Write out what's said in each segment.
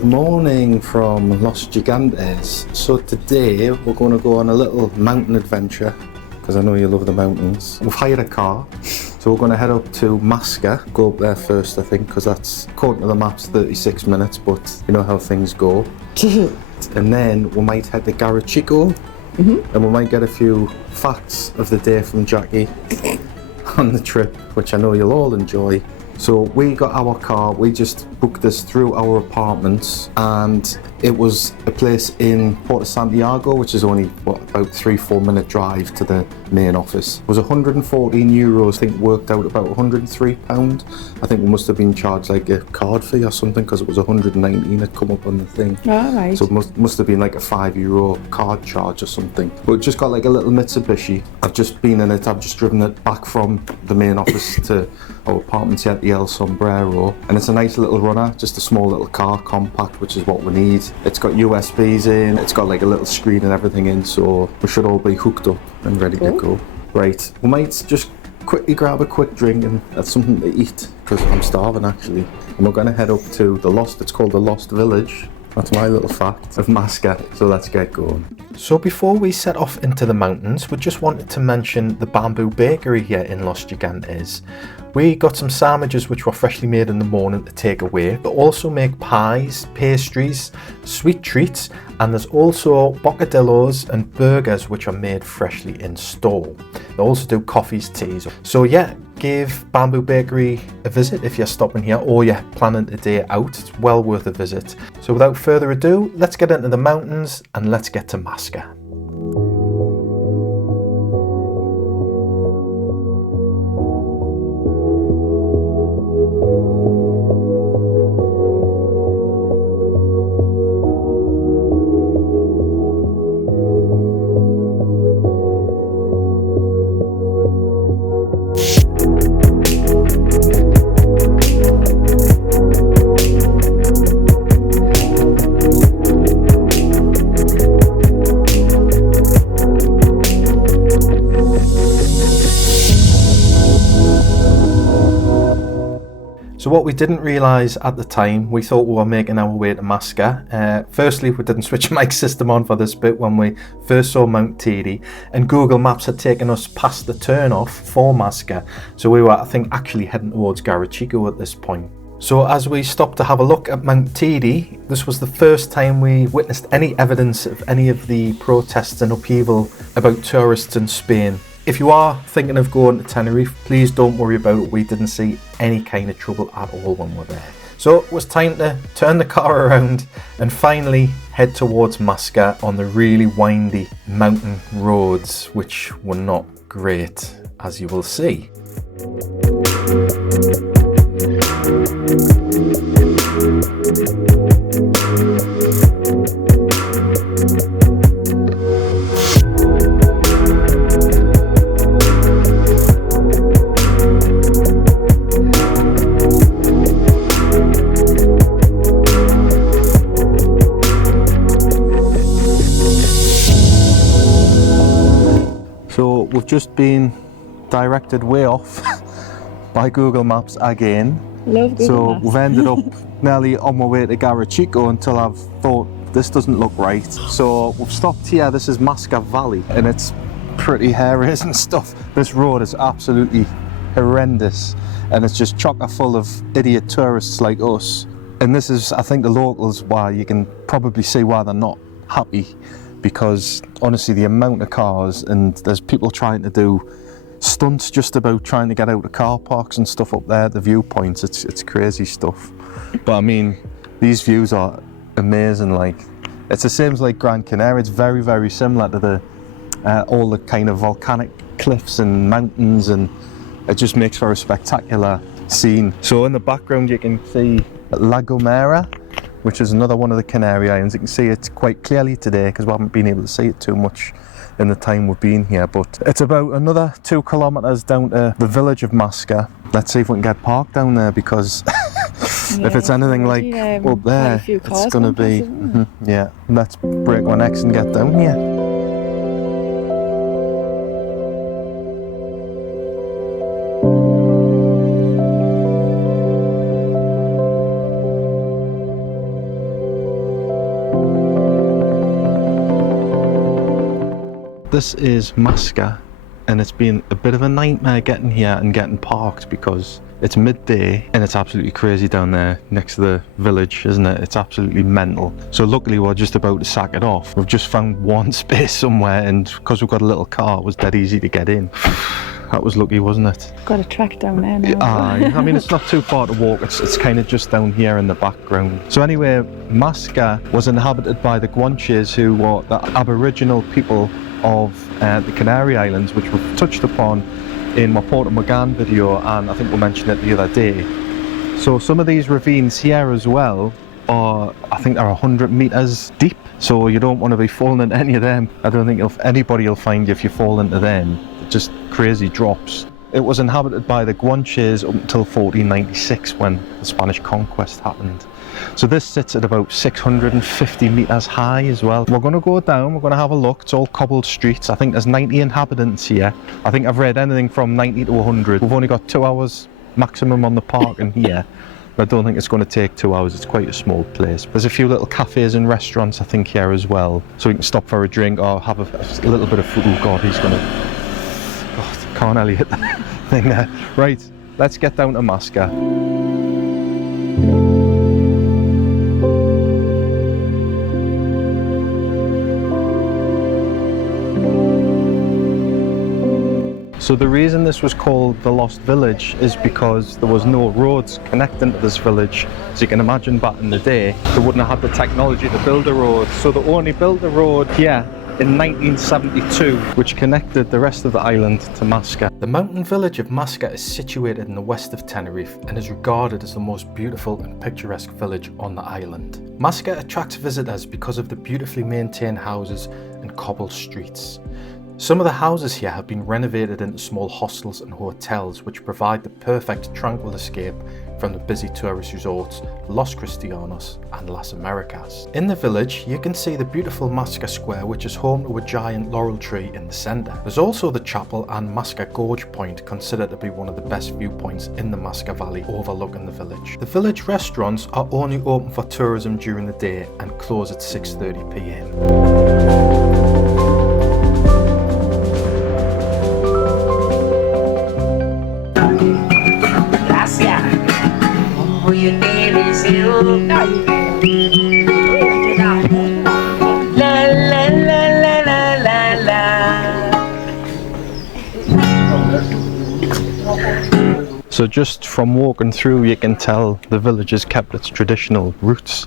Good morning from Los Gigantes. So today we're going to go on a little mountain adventure because I know you love the mountains. We've hired a car, so we're going to head up to Masca. Go up there first, I think, because that's, according to the maps, 36 minutes, but you know how things go. And then we might head to Garachico, and we might get a few facts of the day from Jackie on the trip, which I know you'll all enjoy. So we got our car, we just booked this through our apartments, and it was a place in Port Santiago, which is only about 3-4 minute drive to the main office. It was €114, I think worked out about £103. I think we must have been charged like a card fee or something, because it was 119 had come up on the thing. Oh, right. So it must have been like a €5 card charge or something. But it just got like a little Mitsubishi. I've just been in it, I've just driven it back from the main office to our apartments here at the El Sombrero, and it's a nice little runner, just a small little car, compact, which is what we need. It's got USBs in, it's got like a little screen and everything in, so we should all be hooked up and ready to go. Right, we might just quickly grab a quick drink and have something to eat, because I'm starving actually. And we're going to head up to it's called the Lost Village. That's my little fact of Masca, so let's get going. So before we set off into the mountains, we just wanted to mention the Bamboo Bakery here in Los Gigantes. We got some sandwiches which were freshly made in the morning to take away. They also make pies, pastries, sweet treats, and there's also bocadillos and burgers which are made freshly in store. They also do coffees, teas. So yeah, give Bamboo Bakery a visit if you're stopping here or you're planning a day out. It's well worth a visit. So without further ado, let's get into the mountains and let's get to Masca. So what we didn't realise at the time, we thought we were making our way to Masca. Firstly, we didn't switch mic system on for this bit when we first saw Mount Teide, and Google Maps had taken us past the turn-off for Masca. So we were, I think, actually heading towards Garachico at this point. So as we stopped to have a look at Mount Teide, this was the first time we witnessed any evidence of any of the protests and upheaval about tourists in Spain. If you are thinking of going to Tenerife, please don't worry about it. We didn't see any kind of trouble at all when we were there. So it was time to turn the car around and finally head towards Masca on the really windy mountain roads, which were not great, as you will see. So we've just been directed way off by Google Maps again. Love Google Maps. We've ended up nearly on my way to Garachico until I've thought this doesn't look right. So we've stopped here. This is Masca Valley and it's pretty hairy and stuff. This road is absolutely horrendous and it's just chocker full of idiot tourists like us. And this is, I think, the locals, why you can probably see why they're not happy, because honestly the amount of cars, and there's people trying to do stunts just about trying to get out of car parks and stuff up there, the viewpoints, it's crazy stuff. But I mean, these views are amazing. Like, it's the same as like Gran Canaria. It's very, very similar to the all the kind of volcanic cliffs and mountains, and it just makes for a spectacular scene. So in the background you can see La Gomera, which is another one of the Canary Islands. You can see it quite clearly today because we haven't been able to see it too much in the time we've been here, but it's about another 2 kilometers down to the village of Masca. Let's see if we can get parked down there, because if it's anything like up there, it's going to be, yeah, let's break our necks and get down here. this is Masca, and it's been a bit of a nightmare getting here and getting parked because it's midday and it's absolutely crazy down there next to the village, isn't it? It's absolutely mental. So luckily we're just about to sack it off. We've just found one space somewhere, and because we've got a little car, it was dead easy to get in. That was lucky, wasn't it? Got a track down there now. I mean, it's not too far to walk. It's kind of just down here in the background. So anyway, Masca was inhabited by the Guanches, who were the aboriginal people of the Canary Islands, which we've touched upon in my Port of Magan video, and I think we mentioned it the other day. So some of these ravines here as well are, I think they're 100 meters deep, so you don't want to be falling into any of them. I don't think anybody will find you if you fall into them. They're just crazy drops. It was inhabited by the Guanches up until 1496 when the Spanish conquest happened. So this sits at about 650 meters high as well. We're going to go down, we're going to have a look. It's all cobbled streets. I think there's 90 inhabitants here. I think I've read anything from 90 to 100. We've only got 2 hours maximum on the parking here. I don't think it's going to take 2 hours. It's quite a small place. There's a few little cafes and restaurants I think here as well, so we can stop for a drink or have a little bit of food. Oh God, he's going to... God, can't Ellie hit that thing there. Right, let's get down to Masca. So the reason this was called the Lost Village is because there was no roads connecting to this village. So you can imagine back in the day, they wouldn't have had the technology to build a road. So they only built a road here in 1972, which connected the rest of the island to Masca. The mountain village of Masca is situated in the west of Tenerife and is regarded as the most beautiful and picturesque village on the island. Masca attracts visitors because of the beautifully maintained houses and cobbled streets. Some of the houses here have been renovated into small hostels and hotels, which provide the perfect tranquil escape from the busy tourist resorts Los Cristianos and Las Americas. In the village, you can see the beautiful Masca Square, which is home to a giant laurel tree in the centre. There's also the chapel and Masca Gorge Point, considered to be one of the best viewpoints in the Masca Valley overlooking the village. The village restaurants are only open for tourism during the day and close at 6:30 p.m. You need is you. La la la la la la la. So just from walking through, you can tell the village has kept its traditional roots.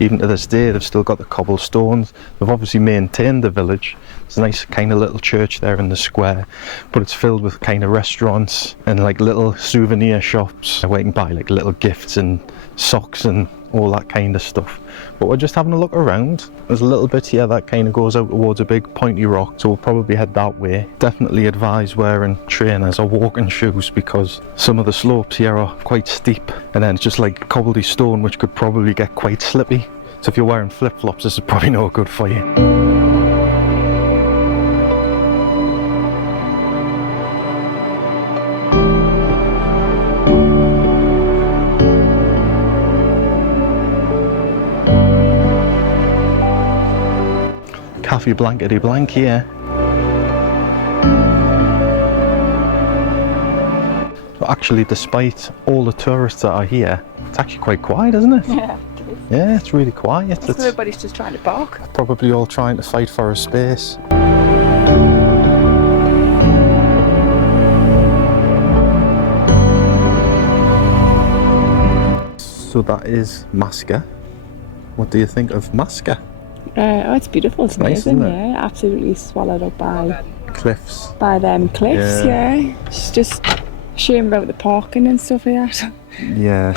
Even to this day, they've still got the cobblestones. They've obviously maintained the village. It's a nice kind of little church there in the square, but it's filled with kind of restaurants and like little souvenir shops where you can buy like little gifts and socks and all that kind of stuff. But we're just having a look around. There's a little bit here that kind of goes out towards a big pointy rock, so we'll probably head that way. Definitely advise wearing trainers or walking shoes because some of the slopes here are quite steep, and then it's just like cobbledy stone which could probably get quite slippy. So if you're wearing flip-flops, this is probably no good for you. Cafe blankety blank here. But actually, despite all the tourists that are here, it's actually quite quiet, isn't it? Yeah. Yeah, it's really quiet. Everybody's just trying to park. Probably all trying to fight for a space. So that is Masca. What do you think of Masca? Oh, it's beautiful. It's nice, amazing. isn't it? Yeah, absolutely swallowed up by Cliffs. them cliffs. Yeah. It's just a shame about the parking and stuff like that. Yeah.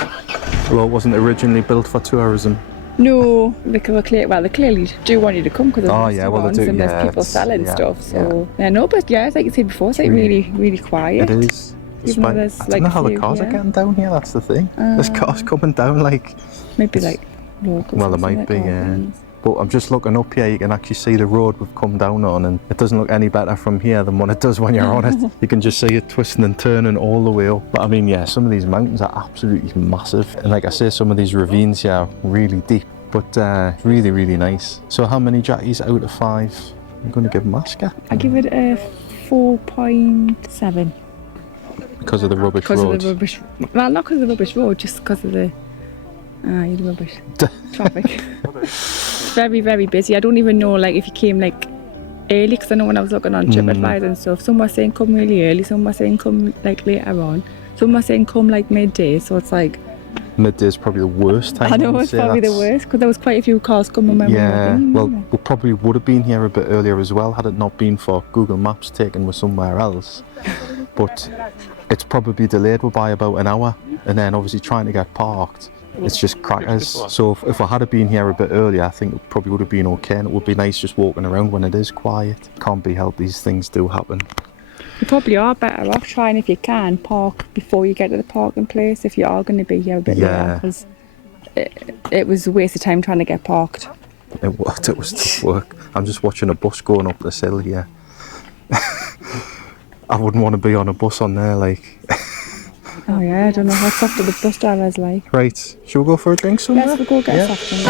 Well, it wasn't originally built for tourism. No, they clearly do want you to come because there's restaurants and there's people selling stuff. So no, but yeah, as I said before, it's like really quiet. It is. Even though there's I don't know how the cars are are getting down here. That's the thing. There's cars coming down like. Maybe like locals. Well, there might be. Yeah. But I'm just looking up here, you can actually see the road we've come down on, and it doesn't look any better from here than what it does when you're on it. You can just see it twisting and turning all the way up. But I mean, yeah, some of these mountains are absolutely massive. And like I say, some of these ravines here are really deep, but really, really nice. So how many jackies out of 5 I'm going to give Masca. I give it a 4.7. Because of the rubbish road? Because of the rubbish... Well, not because of the rubbish road, just because of the... the rubbish. Traffic. It's very, very busy. I don't even know, like, if you came, like, early, because I know when I was looking on TripAdvisor and stuff, some were saying come really early, some were saying come, like, later on. Some were saying come, like, midday, so it's like... Midday is probably the worst time. I know it's probably the worst, because there was quite a few cars coming when we were thinking, well, we probably would have been here a bit earlier as well, had it not been for Google Maps taking us somewhere else. But it's probably delayed by about an hour, and then obviously trying to get parked, it's just crackers. So if I had been here a bit earlier, I think it probably would have been okay, and it would be nice just walking around when it is quiet. Can't be helped, these things do happen. You probably are better off trying, if you can, park before you get to the parking place if you are going to be here a bit later, because it was a waste of time trying to get parked. It was tough work. I'm just watching a bus going up this hill here. I wouldn't want to be on a bus on there, like. Oh yeah, I don't know what's after the bus driver's like. Right, shall we go for a drink somewhere? Yes, we'll go get a soft drink.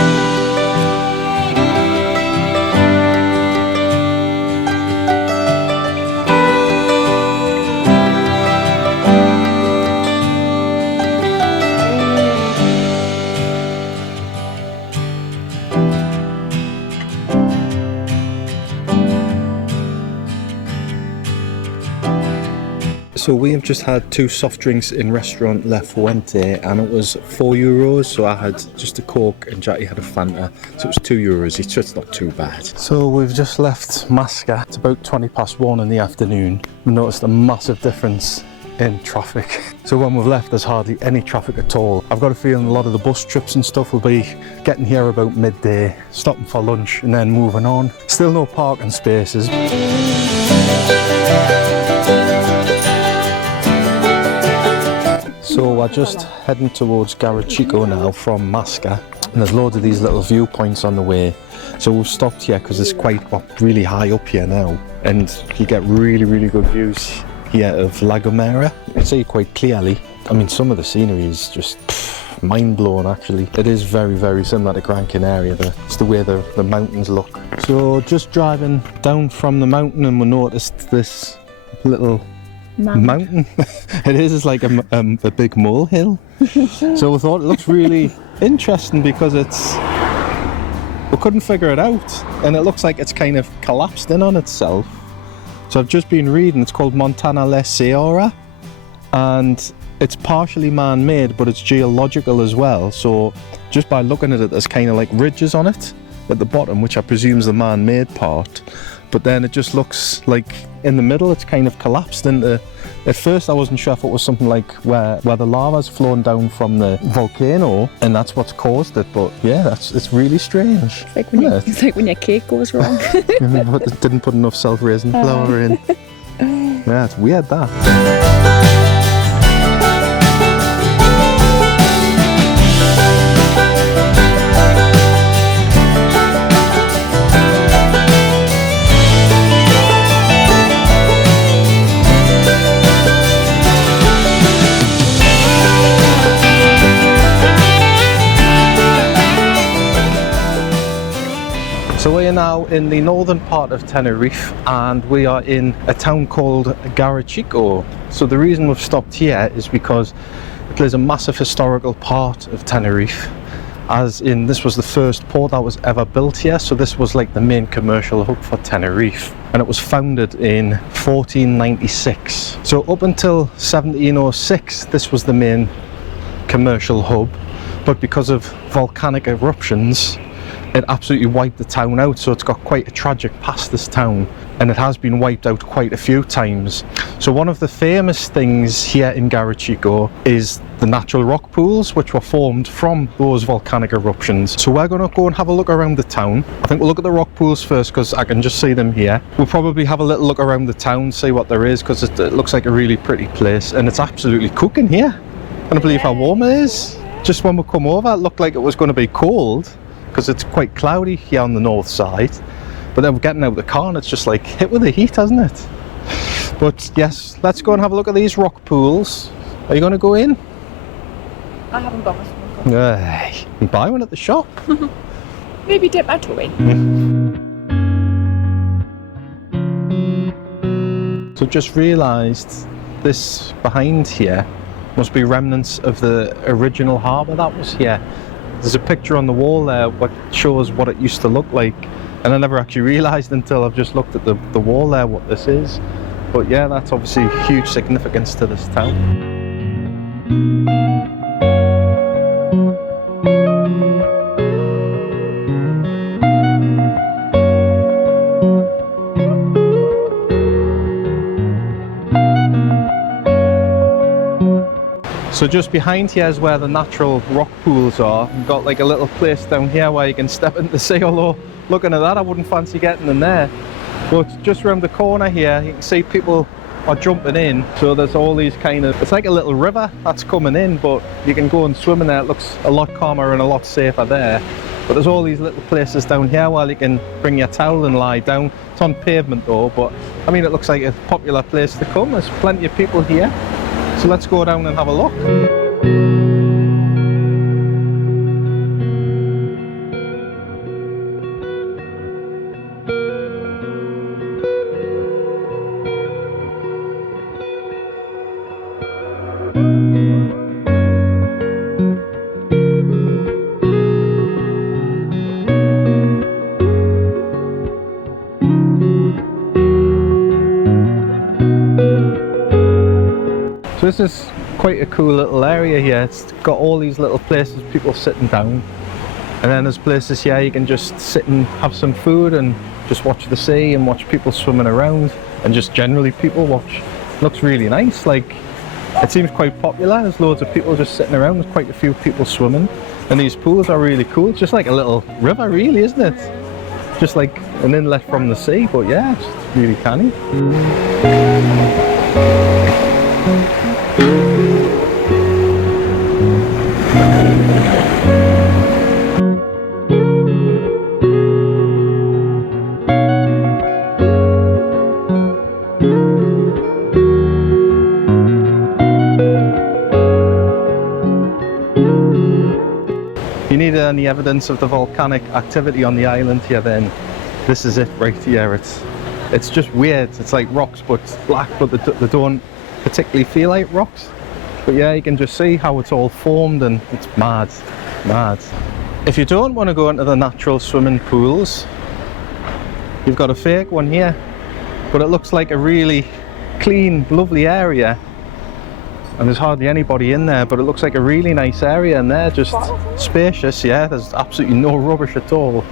So we have just had 2 soft drinks in restaurant La Fuente, and it was €4. So I had just a Coke and Jackie had a Fanta, so it was €2 each, so it's not too bad. So we've just left Masca. It's about 1:20 in the afternoon. We noticed a massive difference in traffic. So when we've left, there's hardly any traffic at all. I've got a feeling a lot of the bus trips and stuff will be getting here about midday, stopping for lunch and then moving on. Still no parking spaces. So we're just heading towards Garachico now from Masca, and there's loads of these little viewpoints on the way. So we've stopped here because it's quite really high up here now, and you get really, really good views here of La Gomera. You can see quite clearly. I mean, some of the scenery is just mind-blowing actually. It is very, very similar to Gran Canaria. It's the way the mountains look. So just driving down from the mountain, and we noticed this little mountain. It is like a big molehill. So we thought it looks really interesting because we couldn't figure it out, and it looks like it's kind of collapsed in on itself. So I've just been reading, it's called Montana La Saorra, and it's partially man-made, but it's geological as well. So just by looking at it, there's kind of like ridges on it at the bottom, which I presume is the man-made part. But then it just looks like in the middle it's kind of collapsed into... At first I wasn't sure if it was something like where the lava's flown down from the volcano and that's what's caused it, but yeah, it's really strange. It's like when your cake goes wrong. Didn't put enough self-raising flour in. Yeah, it's weird that. So we are now in the northern part of Tenerife, and we are in a town called Garachico. So the reason we've stopped here is because there's a massive historical part of Tenerife, as in this was the first port that was ever built here. So this was like the main commercial hub for Tenerife, and it was founded in 1496. So up until 1706 this was the main commercial hub, but because of volcanic eruptions it absolutely wiped the town out. So it's got quite a tragic past, this town, and it has been wiped out quite a few times. So one of the famous things here in Garachico is the natural rock pools, which were formed from those volcanic eruptions. So we're going to go and have a look around the town. I think we'll look at the rock pools first because I can just see them here. We'll probably have a little look around the town, see what there is, because it looks like a really pretty place, and it's absolutely cooking here. I can't believe how warm it is. Just when we come over, it looked like it was going to be cold, because it's quite cloudy here on the north side, but then we're getting out of the car and it's just like hit with the heat, hasn't it? But yes, let's go and have a look at these rock pools. Are you going to go in? I haven't got my smoke on. You can buy one at the shop. Maybe dip my toe in. So just realised this behind here must be remnants of the original harbour that was here. There's a picture on the wall there what shows what it used to look like, and I never actually realised until I've just looked at the wall there what this is. But yeah, that's obviously huge significance to this town. So just behind here is where the natural rock pools are. We've got like a little place down here where you can step into the sea, although looking at that I wouldn't fancy getting in there. But just around the corner here you can see people are jumping in, so there's all these kind of, it's like a little river that's coming in, but you can go and swim in there. It looks a lot calmer and a lot safer there. But there's all these little places down here where you can bring your towel and lie down. It's on pavement though, but I mean it looks like a popular place to come. There's plenty of people here. So let's go down and have a look. So this is quite a cool little area here. It's got all these little places, people sitting down, and then there's places here you can just sit and have some food and just watch the sea and watch people swimming around, and just generally people watch. Looks really nice. Like, it seems quite popular. There's loads of people just sitting around. There's quite a few people swimming, and these pools are really cool. It's just like a little river really, isn't it? Just like an inlet from the sea, but yeah, it's really canny. If you need any evidence of the volcanic activity on the island here, then this is it right here. It's just weird. It's like rocks but black, but they don't particularly feel like rocks. But yeah, you can just see how it's all formed, and it's mad. If you don't want to go into the natural swimming pools, you've got a fake one here, but it looks like a really clean, lovely area, and there's hardly anybody in there, but it looks like a really nice area in there, just spacious. Yeah, there's absolutely no rubbish at all.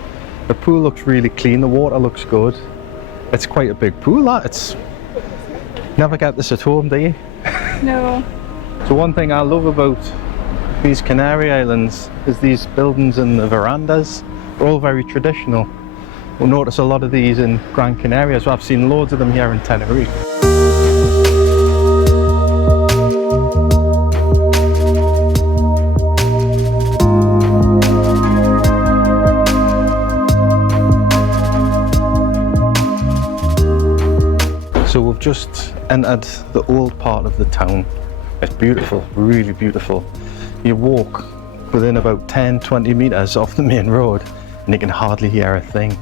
The pool looks really clean, the water looks good. It's quite a big pool, that. It's never get this at home, do you? No. So one thing I love about these Canary Islands is these buildings and the verandas. They're all very traditional. We'll notice a lot of these in Gran Canaria, so I've seen loads of them here in Tenerife. So we've just entered the old part of the town. It's beautiful, really beautiful. You walk within about 10-20 metres off the main road and you can hardly hear a thing.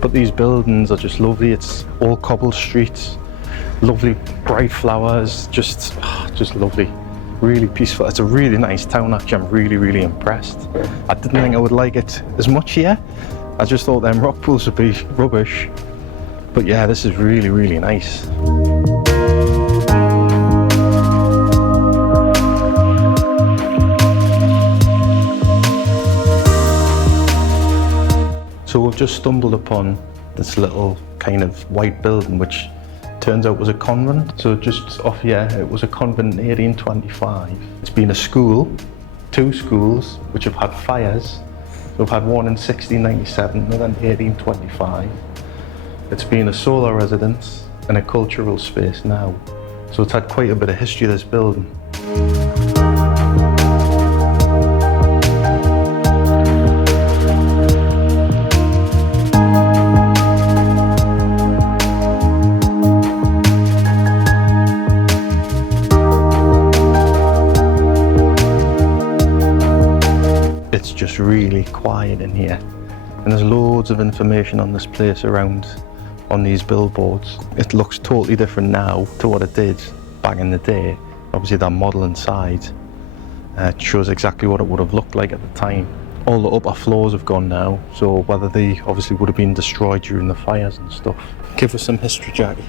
But these buildings are just lovely. It's all cobbled streets, lovely bright flowers, just lovely, really peaceful. It's a really nice town actually. I'm really impressed. I didn't think I would like it as much here. I just thought them rock pools would be rubbish. But yeah, this is really nice. So we've just stumbled upon this little kind of white building which turns out was a convent. So just off here, it was a convent in 1825. It's been a school, 2 schools which have had fires. So we've had one in 1697 and then 1825. It's been a solo residence and a cultural space now. So it's had quite a bit of history, this building. It's just really quiet in here. And there's loads of information on this place around on these billboards. It looks totally different now to what it did back in the day. Obviously that model inside shows exactly what it would have looked like at the time. All the upper floors have gone now, so whether they obviously would have been destroyed during the fires and stuff. Give us some history, Jackie.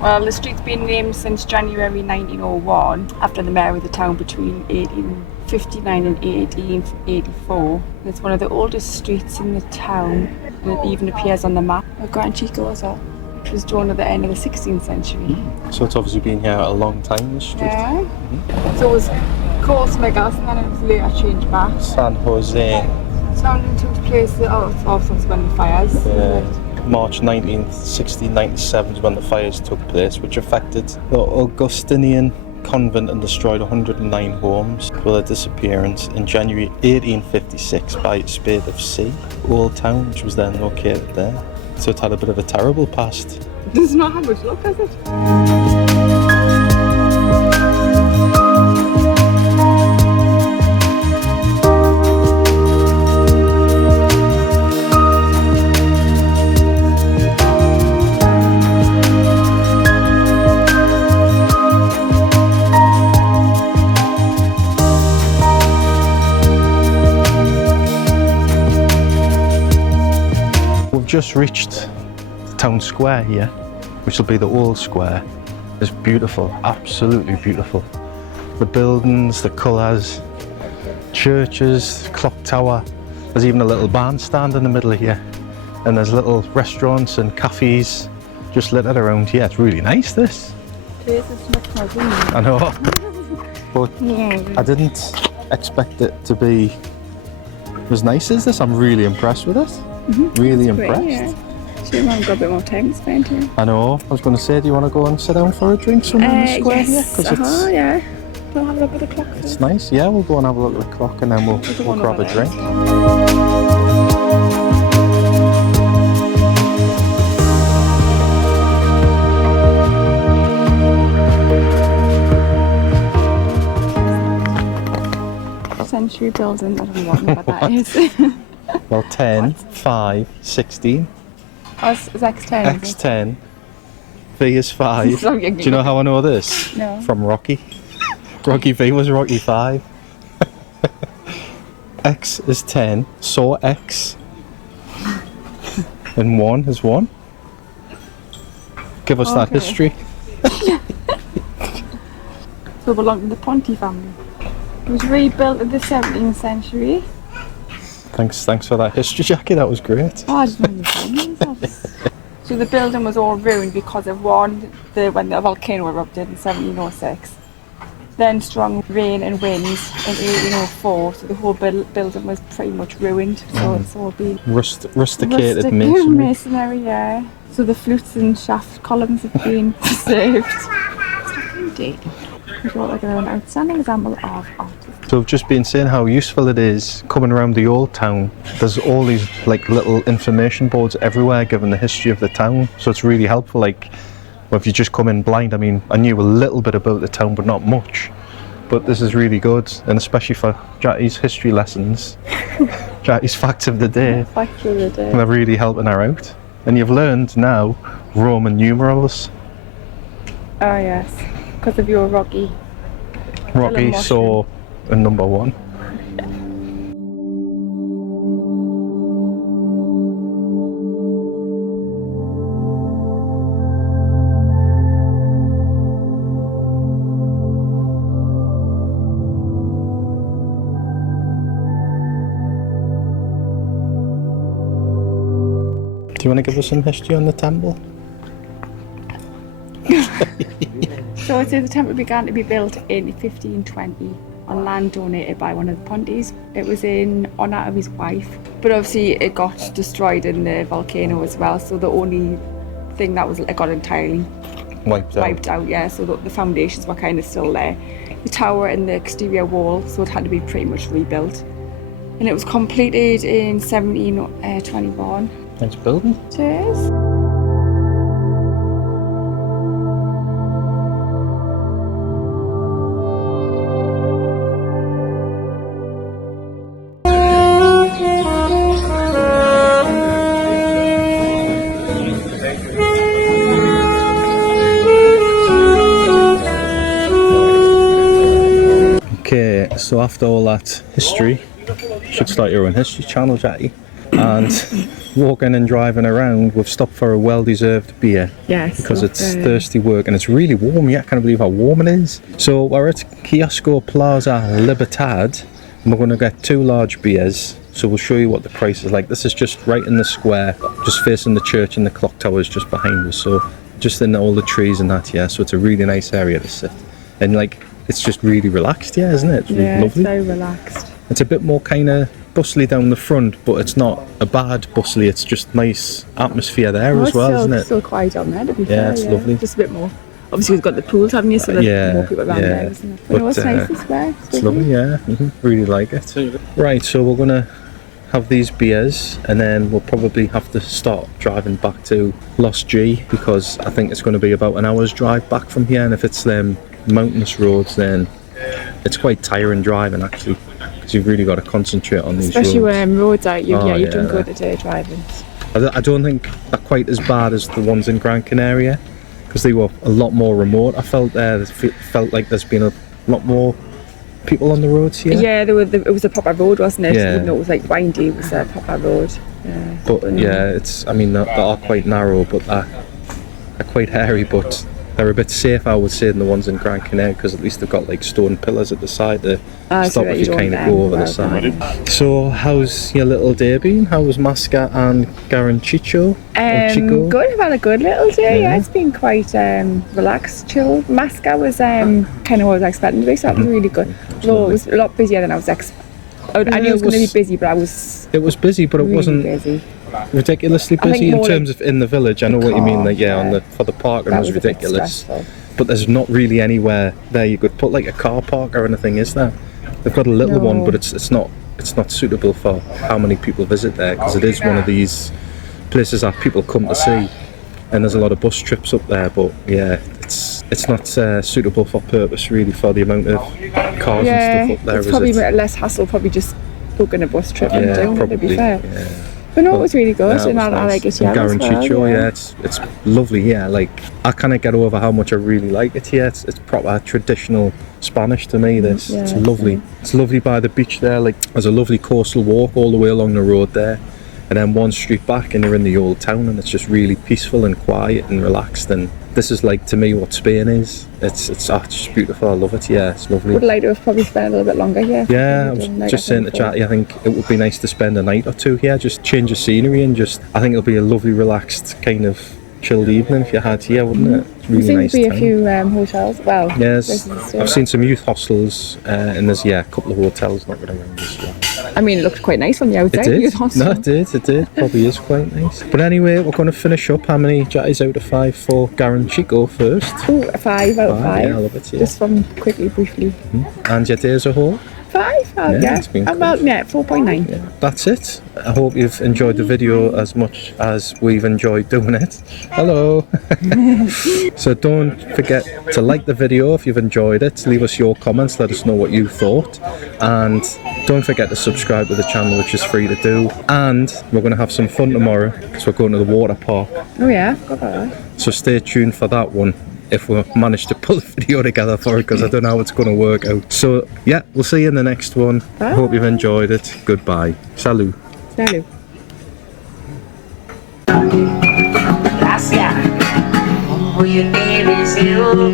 Well, the street's been named since January 1901 after the mayor of the town between 1859 and 1884. It's one of the oldest streets in the town, and it even appears on the map of Garachico as well, which was drawn at the end of the 16th century. So it's obviously been here a long time, this street. Yeah. So it was called Smiggles and then it was later changed back. San Jose. It's now into a place that also when the fires. March 19th, 1697 is when the fires took place, which affected the Augustinian convent and destroyed 109 homes with a disappearance in January 1856 by Spade of Sea, Old Town, which was then located there. So it had a bit of a terrible past. Does not have much luck, has it? Just reached the town square here, which will be the old square. It's beautiful, absolutely beautiful. The buildings, the colours, churches, clock tower. There's even a little bandstand in the middle here, and there's little restaurants and cafes just littered around here. It's really nice, this. It is, it's much more green. I know, but I didn't expect it to be as nice as this. I'm really impressed with it. Really impressed. Great, yeah. So you want to go a bit more time to spend here? I know. I was going to say, do you want to go and sit down for a drink somewhere in the square here? Yes, yeah. We'll have a look at the clock. It's nice. Yeah, we'll go and have a look at the clock and then we'll grab a drink. Century building, I don't know what that is. Well, 10, 5, 16. Oh, it's X10. X10. V is 5. Do you know how I know this? No. From Rocky. Rocky V was Rocky 5. X is 10. So X. And 1 is 1. Give us that history. So it belonged to the Ponti family. It was rebuilt in the 17th century. Thanks for that history, Jackie. That was great. Oh, I didn't know the So the building was all ruined because of when the volcano erupted in 1706. Then strong rain and winds in 1804, so the whole building was pretty much ruined. So it's all been rusticated masonry. Yeah. So the flutes and shaft columns have been preserved. Indeed. It's like an outstanding example of art. So I've just been saying how useful it is coming around the old town. There's all these like little information boards everywhere giving the history of the town. So it's really helpful. Like, well, if you just come in blind, I mean, I knew a little bit about the town, but not much. But this is really good, and especially for Jackie's history lessons, Jackie's facts of the day. Facts of the day. They're really helping her out. And you've learned now Roman numerals. Oh yes, because of your Rocky. Rocky saw a number 1. Do you want to give us some history on the temple? So it says the temple began to be built in 1520 on land donated by one of the Pontis. It was in honour of his wife, but obviously it got destroyed in the volcano as well, so the only thing that was it got entirely wiped out, yeah, so the foundations were kind of still there. The tower and the exterior wall, so it had to be pretty much rebuilt. And it was completed in 1721. Nice building. Cheers. so after all that history, you should start your own history channel, Jackie. And walking and driving around, we've stopped for a well-deserved beer. Yes. Because it's thirsty work and it's really warm. Yeah, I can't believe how warm it is. So we're at Kiosco Plaza Libertad and we're going to get 2 large beers. So we'll show you what the price is like. This is just right in the square, just facing the church, and the clock tower is just behind us. So just in all the trees and that, yeah. So it's a really nice area to sit. And like, it's just really relaxed, yeah, isn't it? It's really lovely. It's very relaxed. It's a bit more kind of bustly down the front, but it's not a bad bustly. It's just nice atmosphere there as well, isn't it? It's still quiet on there, to be fair. Yeah, it's lovely. Just a bit more. Obviously, we've got the pools, haven't you? So there's more people around there, isn't it? But no, it's nice this way. It's lovely, yeah. Really like it. Right, so we're going to have these beers and then we'll probably have to start driving back to Los G, because I think it's going to be about an hour's drive back from here, and if it's them mountainous roads then it's quite tiring driving actually, because you've really got to concentrate on these especially roads. when roads are, you don't go yeah. today driving. I don't think they're quite as bad as the ones in Gran Canaria, because they were a lot more remote. I felt felt like there's been a lot more people on the roads here. Yeah, it was a proper road, wasn't it? Yeah. Even though it was like windy, it was a proper road. Yeah. But yeah, it's, I mean, they are quite narrow, but they're quite hairy, but they're a bit safer, I would say, than the ones in Gran Canaria, because at least they've got like stone pillars at the side to stop if you kind of go over the side. So how's your little day been? How was Masca and Garachico? Good, I've had a good little day, yeah. It's been quite relaxed, chill. Masca was kind of what I was expecting to be, so that was really good. Although it was a lot busier than I was I knew it was going to be busy, but it was busy, but it really wasn't busy. Ridiculously busy in terms of in the village. I know what you mean, like, yeah, for the parking that was ridiculous. But there's not really anywhere there you could put like a car park or anything, is there? They've got a little one, but it's not suitable for how many people visit there, because it is one of these places that people come to see, and there's a lot of bus trips up there. But yeah, it's not suitable for purpose really, for the amount of cars and stuff up there. It's probably less hassle, probably just booking a bus trip and doing it, to be fair. Yeah. But no, it was really good, and I like it. Garachico, yeah, it's lovely. Yeah, like I kind of get over how much I really like it here. It's proper traditional Spanish to me. It's lovely. It's lovely by the beach there. Like there's a lovely coastal walk all the way along the road there, and then one street back, and you're in the old town, and it's just really peaceful and quiet and relaxed. And this is like, to me, what Spain is. It's just beautiful. I love it. Yeah, it's lovely. Would like to have probably spent a little bit longer here. Yeah, I was just saying to Chatty, I think it would be nice to spend a night or two here, just change the scenery, and I think it'll be a lovely, relaxed kind of chilled evening if you had here, wouldn't it? It's really nice. There'll be a few hotels. Well, yes, I've seen some youth hostels, and there's a couple of hotels knocking around as well. I mean, it looked quite nice on the outside. It did. No, it did. Probably is quite nice. But anyway, we're going to finish up. How many Jatties out of 5 for Garachico first? Oh, a 5 out of 5. Yeah, I love it. Yeah. Just from briefly. And your day as a whole? 5, yeah. It's been about 4.9. Yeah. That's it. I hope you've enjoyed the video as much as we've enjoyed doing it. Hello. So don't forget to like the video if you've enjoyed it. Leave us your comments, let us know what you thought, and don't forget to subscribe to the channel, which is free to do. And we're going to have some fun tomorrow because we're going to the water park. Oh yeah, I forgot about that. So stay tuned for that one, if we manage to pull the video together for it, because I don't know how it's going to work out. So yeah, we'll see you in the next one. Bye. Hope you've enjoyed it. Goodbye. Salut. Salut. Gracias. Como you did is you.